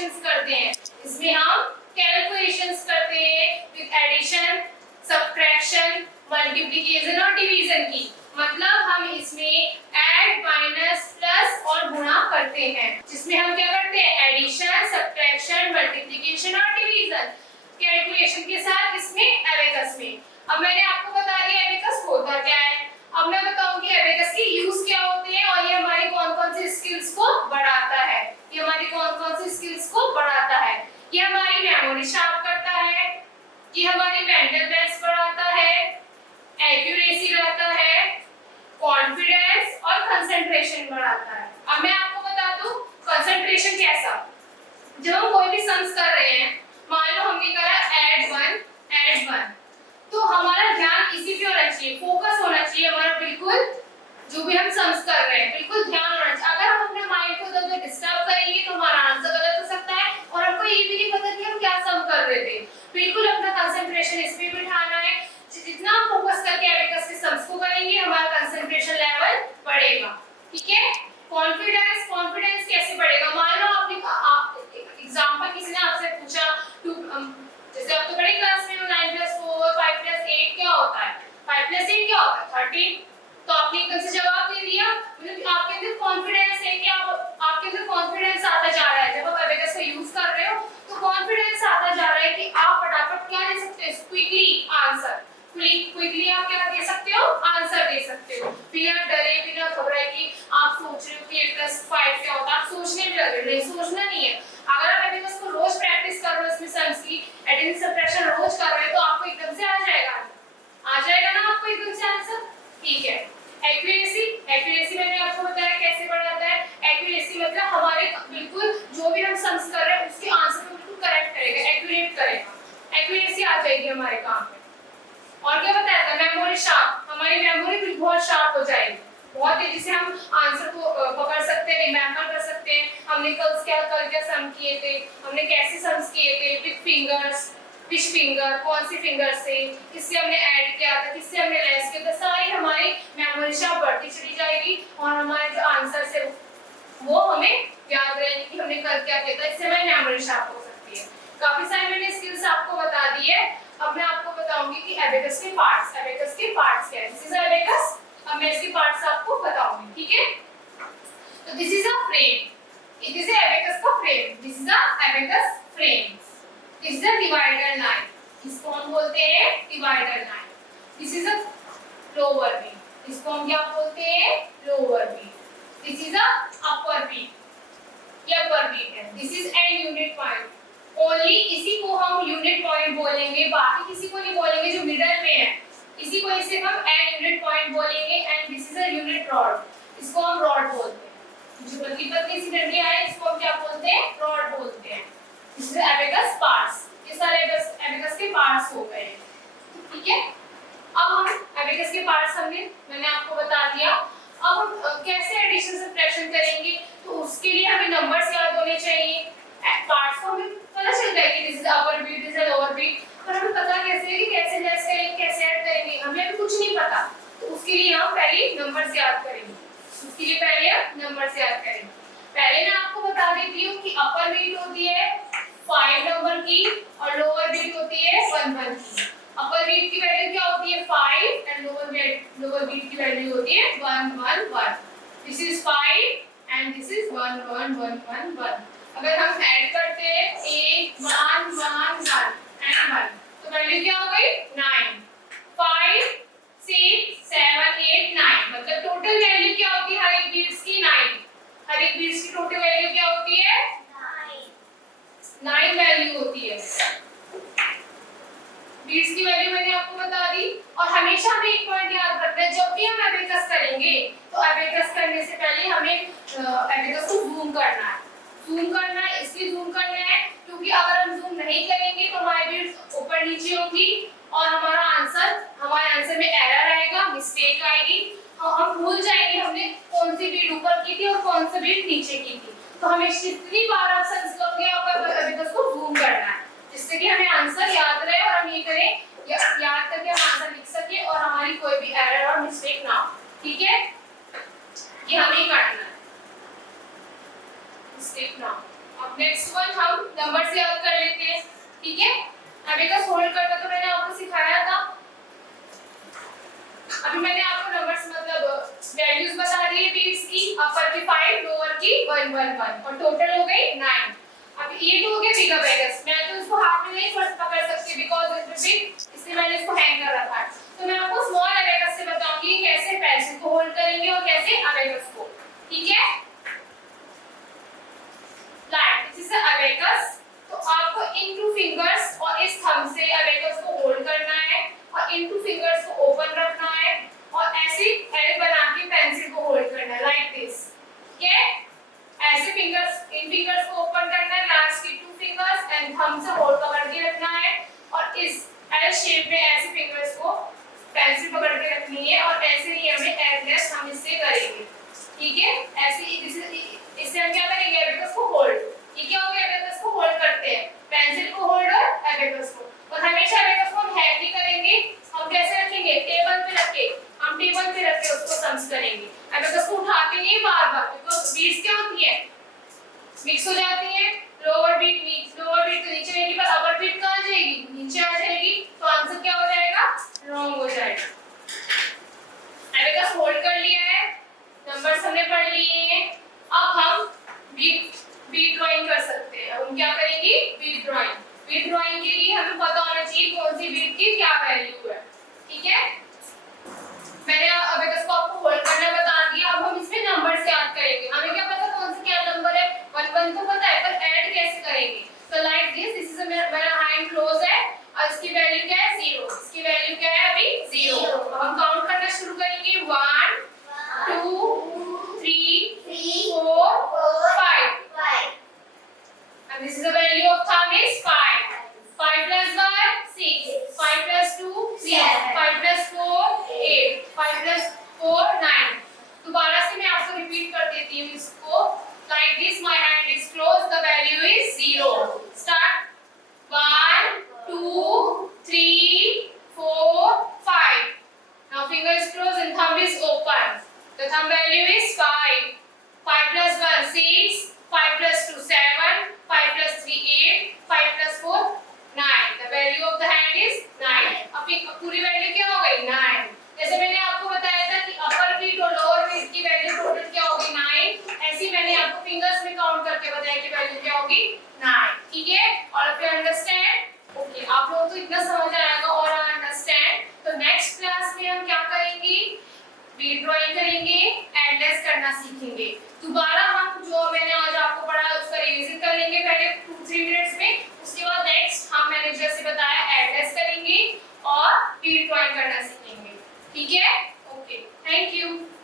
Calculations करते हैं। इसमें हम कैलकुलेशंस करते हैं विद एडिशन, सब्ट्रैक्शन, मल्टीप्लिकेशन और डिवीजन की। मतलब हम इसमें ऐड, माइनस, प्लस और गुणा करते हैं, जिसमें हम क्या करते हैं, एडिशन, सब्ट्रैक्शन, मल्टीप्लिकेशन और डिवीजन कैलकुलेशन के साथ इसमें एबेकस में। अब मैंने आपको बता दिया एबेकस होता क्या है। अब मैं बताऊंगी एबेकस के यूज क्या होते हैं और ये हमारी कौन-कौन सी स्किल्स को बढ़ाता है। ये हमारी कौन-कौन सी स्किल्स को बढ़ाता है। ये हमारी मेमोरी शार्प करता है, ये हमारी मेंटल बैलेंस बढ़ाता है, एक्यूरेसी बढ़ाता है, कॉन्फिडेंस और कंसंट्रेशन बढ़ाता है। अब मैं आपको बता दूं कंसंट्रेशन कैसा। जब हम कोई भी सम्स कर रहे हैं, मान लो हमने करा ऐड 1 तो हमारा ध्यान इसी पे होना चाहिए, फोकस होना चाहिए हमारा, बिल्कुल जो भी हम सम्स कर रहे हैं बिल्कुल ध्यान होना चाहिए। अगर हम अपने माइंड को इधर डिस्टर्ब करेंगे तो हमारा आंसर गलत हो सकता है और हमको ये भी नहीं पता कि हम क्या सम कर रहे थे। बिल्कुल अपना कंसंट्रेशन इस पे बिठाना है। जितना हम फोकस करके एबेकस के सम्स को करेंगे हमारा कंसंट्रेशन लेवल बढ़ेगा। ठीक है, कॉन्फिडेंस कैसे बढ़ेगा। मान लो आपने एग्जांपल किसी ने आपसे पूछा जैसे आप तो बड़ी क्लास में हो, 9 + 4 5 + 8 क्या होता है, 5 + 8 क्या होता है 13। तो आपने एकदम से जवाब दे दिया, मतलब आपके अंदर कॉन्फिडेंस है कि आपके अंदर कॉन्फिडेंस आता जा रहा है। जब आप एबेकस का यूज कर रहे हो तो कॉन्फिडेंस आता जा रहा है कि आप फटाफट क्या दे सकते हो, क्विकली आंसर, क्विकली आप क्या दे सकते हो, आंसर दे सकते हो, बिना डरे बिना घबराए कि आप सोच रहे हो कि 8 + 5 क्या होता है, आप सोचने में लगे। नहीं, सोचना नहीं है। अगर आप एबेकस को रोज प्रैक्टिस कर रहे हो, इसमें सम्स की एडिशन सब्ट्रैक्शन रोज कर रहे हो तो आपको एकदम से आ जाएगा ना आपको एकदम से आंसर। ठीक है, एक्यूरेसी मैंने आपको बताया कैसे बढ़ाता है। एक्यूरेसी मतलब हमारे बिल्कुल जो भी हम सम्स कर रहे हैं उसके आंसर को बिल्कुल करेक्ट करेगा, एक्यूरेट करेगा। एक्यूरेसी आ जाएगी हमारे काम में। और क्या बताया था, मेमोरी शार्प, हमारी मेमोरी भी बहुत शार्प हो जाएगी, बहुत तेजी से हम आंसर को पकड़ सकते हैं, रिमेंबर कर सकते हैं। हमने कल क्या सम किए थे, हमने कैसे सम्स किए थे, विद फिंगर्स, विच फिंगर, कौन सी फिंगर से, किससे हमने ऐड किया था, किससे हमने लेस किया था, सारी हमारी मेमोरी शार्प बढ़ती चली जाएगी और हमारे जो आंसर से वो हमें याद रहेगी कि हमने कल क्या किया था। इससे हमारी मेमोरी शार्प हो सकती है। काफी सारी मैंने स्किल्स आपको बता दी है। अब मैं आपको बताऊंगी कि एबेकस के पार्ट्स क्या है। This is abacus. अब मैं इसके पार्ट्स आपको बताऊंगी, ठीक है। तो this is a frame, it is abacus का frame, this is a abacus frame, this is a divider line, इसको हम बोलते हैं divider line. This is a lower beat, इसको हम क्या बोलते हैं, lower beat. This is a upper beat, ये अपर बीट है। This is and unit point, only इसी को हम यूनिट पॉइंट बोलेंगे, बाकी किसी को नहीं बोलेंगे जो मिडल में है, इसी को इसे हम एंड यूनिट पॉइंट बोलेंगे। And this is a unit rod, इसको हम रॉड बोलते हैं। जो पतली सी डंडियां है इसको हम क्या बोलते हैं, रॉड बोलते हैं। दिस इज एबेकस पार्ट्स, ये सारे एबेकस के पार्ट्स हो गए, ठीक है। अब हम एबेकस के पार्ट्स मैंने आपको बता दिया। अब हम कैसे एडिशन सब्ट्रैक्शन करेंगे, तो उसके लिए हमें नंबर्स याद होने चाहिए। पार्ट्स को हमें पता चल जाए कि this is upper beat, this is lower beat, पर हमें पता कैसे है कि कैसे लेस करेंगे, कैसे ऐड करेंगे, हमें अभी कुछ नहीं पता। तो उसके लिए हम पहले नंबर्स याद करेंगे, उसके लिए पहले नंबर्स याद करेंगे। पहले मैं आपको बता देती हूँ कि अपर बीट होती है 5 नंबर की और लोअर बीट होती है 1 की। अपर बीट की वैल्यू क्या होती है 5 एंड लोअर बीट की वैल्यू होती है 1 1 1। This is 5 and this is 1 1 1 1 1। अगर हम ऐड करते हैं 8 1 1 1 एंड 1 तो वैल्यू क्या हो गई 9। 5 6 7 8 9, मतलब टोटल वैल्यू क्या होती है हर एक बीट्स की 9। हर एक बीट्स की टोटल वैल्यू क्या होती है 9 वैल्यू होती है। बीट्स की वैल्यू मैंने आपको बता दी। और हमेशा हमें एक पॉइंट याद रखना है, जब भी हम एबेकस करेंगे तो एबेकस करने से पहले हमें एबेकस को जूम करना है। जूम करना है, इसलिए जूम करना है क्योंकि अगर हम जूम नहीं करेंगे तो हमारी बीट्स ऊपर नीचे होंगी और हमारे आंसर में एरर आएगा, मिस्टेक आएगी, हम भूल जाएंगे हमने कौन सी बीट ऊपर की थी और कौन सी बीट नीचे की थी। तो हमें जितनी बार आप सेंस करोगे आप एबेकस को जूम करना है, जिससे कि हमें आंसर याद रहे और हम ये करें याद करके हम आंसर लिख सके और हमारी कोई भी एरर और मिस्टेक ना हो, ठीक है। ये हमें करना है, मिस्टेक ना हो। अब नेक्स्ट वन हम नंबर से याद कर लेते हैं, ठीक है। अबेकस होल्ड करना तो मैंने आपको सिखाया था। अभी मैंने आपको नंबर्स मतलब वैल्यूज बता दी है बीट्स की, अपर की 5, लोअर की 1 1 1 और टोटल हो गई 9। अब ये तो हो गया बिग अबेकस। मैं तो इसको हाथ में नहीं पकड़ सकती बिकॉज़ इट्स बिग, इसलिए मैंने इसको हैंग कर रखा है। तो मैं आपको स्मॉल अबेकस से बताऊंगी कैसे पेंसिल को होल्ड करेंगे और कैसे अबेकस को, ठीक है। Like this is abacus. तो आपको इन टू फिंगर्स और इस थंब से अबेकस को होल्ड करना है और इन टू फिंगर्स को ओपन रखना है और ऐसे एल बना के पेंसिल को होल्ड करना है लाइक दिस, ठीक है। ऐसे फिंगर्स, इन फिंगर्स को ओपन करना है, लास्ट की 2 फिंगर्स एंड थंब से होल्ड पकड़ के रखना है और इस एल शेप में ऐसे फिंगर्स को पेंसिल पकड़ के रखनी है और ऐसे ही हमें एल हम इससे करेंगे, ठीक है। ऐसे ही इससे हम क्या करेंगे, अबेकस को होल्ड। ये क्या हो गया, अबेकस को होल्ड करते हैं, पेंसिल को होल्ड और अबेकस को। और हमेशा अबेकस को हम हैंग नहीं करेंगे, हम कैसे रखेंगे, टेबल पे रख के, हम टेबल पे रख के उसको सम्स करेंगे। अबेकस को उठाते नहीं बार-बार, बिकॉज़ बीट्स क्या होती है, मिक्स हो जाती है। लोअर बीट तो नीचे रहेगी पर अपर बीट कहां जाएगी, नीचे आ जाएगी। तो आंसर क्या हो जाएगा, रॉन्ग हो जाएगा। अबेकस होल्ड कर लिया है, नंबर्स हमने पढ़ लिए हैं। अब हम बीट ड्राइंग कर सकते हैं। अब हम क्या करेंगे, बीट ड्राइंग। बीट ड्राइंग के लिए हमें पता होना चाहिए कौन सी बीट की क्या वैल्यू है, ठीक है। मैंने अबेकस को आपको होल्ड करना बता दिया। अब हम इसमें नंबर से याद करेंगे। हमें क्या पता कौन सा क्या नंबर है, 1 1 तो पता है, पर ऐड कैसे करेंगे। तो लाइक दिस इज मेरा हैंड क्लोज है और इसकी वैल्यू क्या है, 0। इसकी वैल्यू क्या है अभी, 0। अब हम काउंट करना शुरू करेंगे, 1 2 3 4 5 and this is the value of thumb is 5. 5 plus 1 6, 5 plus 2 3, 5 plus 4 8, 5 plus 4 9। दोबारा से मैं आपको रिपीट कर देती हूँ इसको। Like this, my hand is closed, the value is 0. Start 1 2 3 4 5. Now finger is closed and thumb is open. The thumb value is 5. 5 plus 1 6, 5 plus 2 7, 5 plus 3 8, 5 plus 4 9. The value of the hand is 9. अब पूरी value क्या हो गई, 9। जैसे मैंने आपको बताया था कि अपर बीट और लोअर बीट की वैल्यू टोटल क्या होगी, 9। ऐसे ही मैंने आपको फिंगर्स में काउंट करके बताया कि वैल्यू क्या होगी, 9, ठीक है। और if you understand, ओके, आप लोगों को इतना समझ आएगा और अंडरस्टैंड। तो नेक्स्ट क्लास में हम क्या करेंगे, बीट ड्राइंग करेंगे, एडलेस करना सीखेंगे। दोबारा हम जो मैंने आज आपको पढ़ाया उसका रिवीजन कर लेंगे पहले 2-3 मिनट्स में। उसके बाद नेक्स्ट हम मैंने जैसे बताया एडलेस करेंगे और बीट ड्राइंग करना सीखेंगे, ठीक है। Okay, thank you.